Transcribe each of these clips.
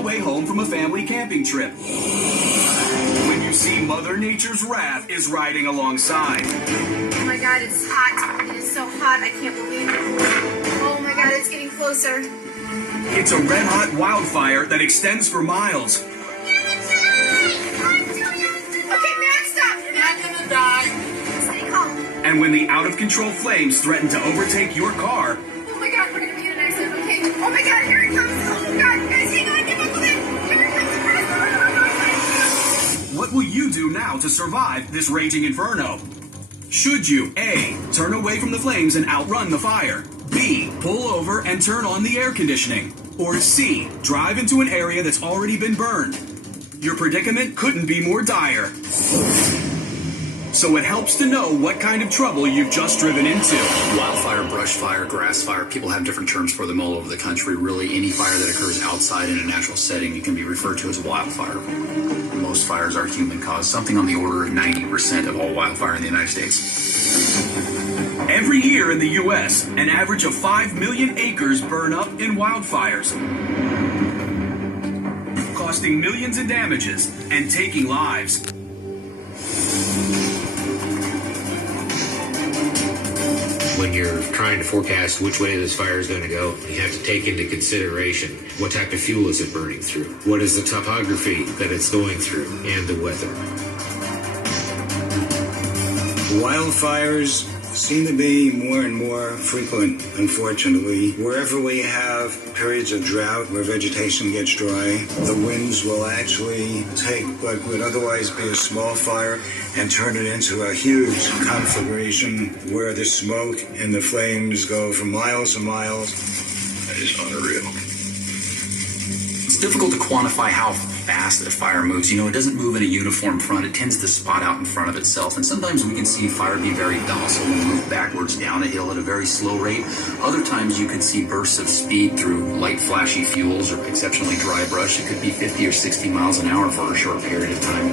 the way home from a family camping trip. When you see Mother Nature's wrath is riding alongside. Oh my God, it's hot. It is so hot, I can't believe it. Oh my God, it's getting closer. It's a red-hot wildfire that extends for miles. And when the out-of-control flames threaten to overtake your car... Oh my God, we're going to be in an accident, okay? Oh my God, here it comes! Oh God, guys, hang on, get buckled in! Here it comes! What will you do now to survive this raging inferno? Should you, A, turn away from the flames and outrun the fire? B, pull over and turn on the air conditioning? Or C, drive into an area that's already been burned? Your predicament couldn't be more dire. So it helps to know what kind of trouble you've just driven into. Wildfire, brush fire, grass fire, people have different terms for them all over the country. Really, any fire that occurs outside in a natural setting, it can be referred to as a wildfire. Most fires are human caused, something on the order of 90% of all wildfire in the United States. Every year in the U.S., an average of 5 million acres burn up in wildfires, costing millions in damages and taking lives. When you're trying to forecast which way this fire is going to go, you have to take into consideration what type of fuel is it burning through, what is the topography that it's going through, and the weather. Wildfires seem to be more and more frequent, unfortunately. Wherever we have periods of drought where vegetation gets dry, the winds will actually take what would otherwise be a small fire and turn it into a huge conflagration where the smoke and the flames go for miles and miles. That is unreal. It's difficult to quantify how fast a fire moves. You know, it doesn't move in a uniform front. It tends to spot out in front of itself. And sometimes we can see fire be very docile and move backwards down a hill at a very slow rate. Other times you can see bursts of speed through light, flashy fuels or exceptionally dry brush. It could be 50 or 60 miles an hour for a short period of time.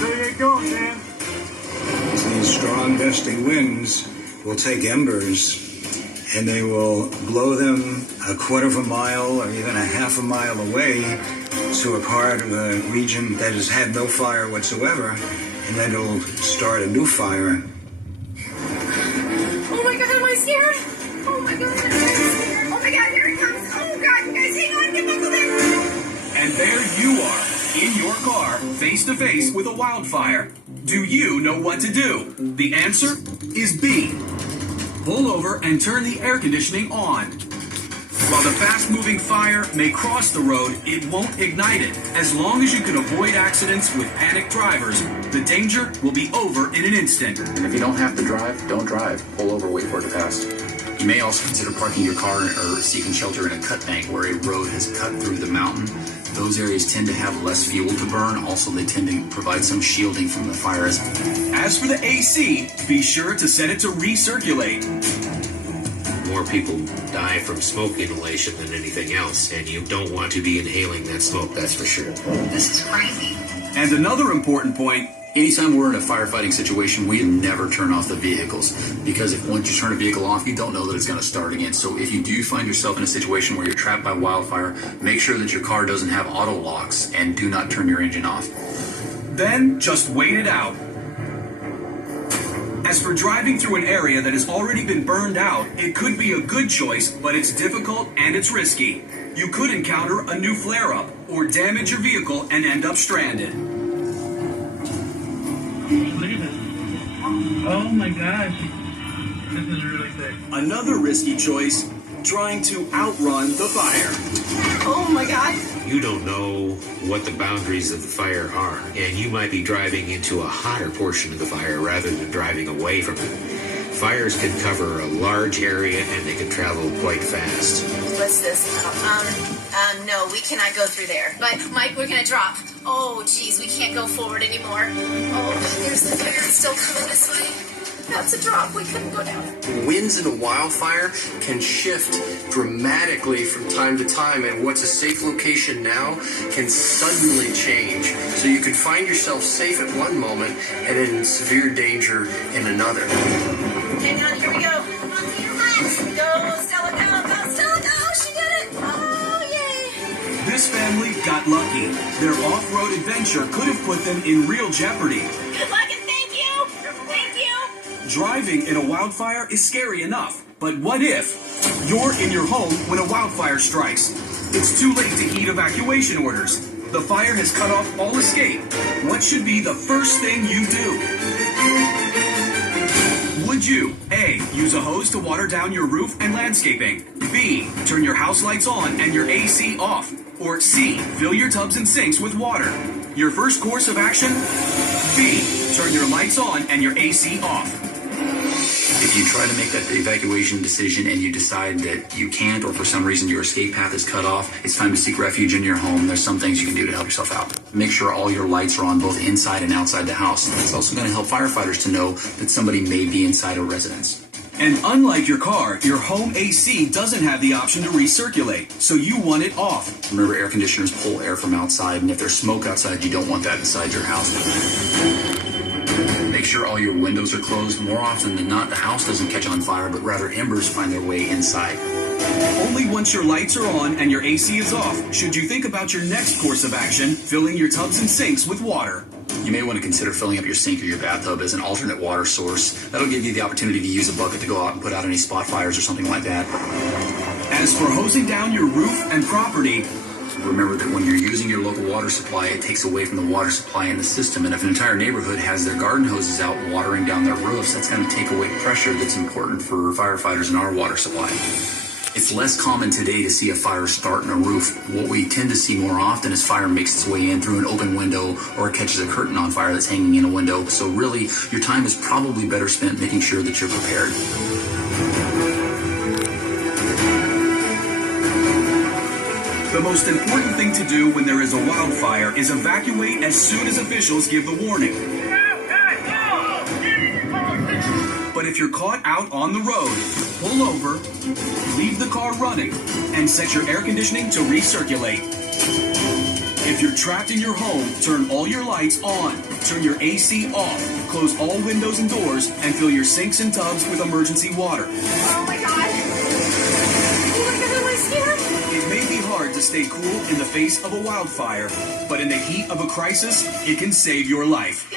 There you go, man. These strong gusty winds will take embers and they will blow them a quarter of a mile or even a half a mile away to a part of the region that has had no fire whatsoever, and then it'll start a new fire. Oh my God, am I scared? Oh my God, I'm scared. Oh my God, here it comes. Oh God, guys, hang on, get buckled in. And there you are, in your car, face to face with a wildfire. Do you know what to do? The answer is B. Pull over and turn the air conditioning on. While the fast-moving fire may cross the road, it won't ignite it. As long as you can avoid accidents with panicked drivers, the danger will be over in an instant. And if you don't have to drive, don't drive. Pull over, wait for it to pass. You may also consider parking your car or seeking shelter in a cut bank where a road has cut through the mountain. Those areas tend to have less fuel to burn. Also, they tend to provide some shielding from the fires. As for the AC, be sure to set it to recirculate. More people die from smoke inhalation than anything else, and you don't want to be inhaling that smoke, that's for sure. This is crazy. And another important point, Anytime we're in a firefighting situation, we never turn off the vehicles, because if once you turn a vehicle off, you don't know that it's going to start again. So if you do find yourself in a situation where you're trapped by wildfire, make sure that your car doesn't have auto locks and do not turn your engine off. then just wait it out. As for driving through an area that has already been burned out, it could be a good choice, but it's difficult and it's risky. You could encounter a new flare-up or damage your vehicle and end up stranded. Look at this. Oh my gosh. This is really thick. Another risky choice, trying to outrun the fire. Oh my God. You don't know what the boundaries of the fire are, and you might be driving into a hotter portion of the fire rather than driving away from it. Fires can cover a large area and they can travel quite fast. What's this? No, we cannot go through there. But Mike, we're gonna drop. Oh, geez, we can't go forward anymore. Oh, there's the fire. It's still coming this way. That's a drop. We couldn't go down. Winds in a wildfire can shift dramatically from time to time, and what's a safe location now can suddenly change. So you can find yourself safe at one moment and in severe danger in another. Hang on, here we go. Their off-road adventure could have put them in real jeopardy. Good luck and thank you. Thank you. Driving in a wildfire is scary enough, but what if you're in your home when a wildfire strikes? It's too late to heed evacuation orders. The fire has cut off all escape. What should be the first thing you do? Would you A. use a hose to water down your roof and landscaping? B. Turn your house lights on and your AC off? Or C. Fill your tubs and sinks with water? Your first course of action? B. Turn your lights on and your AC off. If you try to make that evacuation decision and you decide that you can't, or for some reason your escape path is cut off, it's time to seek refuge in your home. There's some things you can do to help yourself out. Make sure all your lights are on both inside and outside the house. It's also going to help firefighters to know that somebody may be inside a residence. And unlike your car, your home AC doesn't have the option to recirculate, so you want it off. Remember, air conditioners pull air from outside, and if there's smoke outside, you don't want that inside your house. Make sure all your windows are closed. More often than not, the house doesn't catch on fire, but rather embers find their way inside. Only once your lights are on and your AC is off should you think about your next course of action, filling your tubs and sinks with water. You may want to consider filling up your sink or your bathtub as an alternate water source. That'll give you the opportunity to use a bucket to go out and put out any spot fires or something like that. As for hosing down your roof and property, remember that when you're using your local water supply, it takes away from the water supply in the system. And if an entire neighborhood has their garden hoses out watering down their roofs, that's going to take away pressure that's important for firefighters in our water supply. It's less common today to see a fire start in a roof. What we tend to see more often is fire makes its way in through an open window or it catches a curtain on fire that's hanging in a window. So really, your time is probably better spent making sure that you're prepared. The most important thing to do when there is a wildfire is evacuate as soon as officials give the warning. But if you're caught out on the road, pull over, leave the car running, and set your air conditioning to recirculate. If you're trapped in your home, turn all your lights on, turn your AC off, close all windows and doors, and fill your sinks and tubs with emergency water. Oh my god. Oh my god, am I scared? It may be hard to stay cool in the face of a wildfire, but in the heat of a crisis, it can save your life.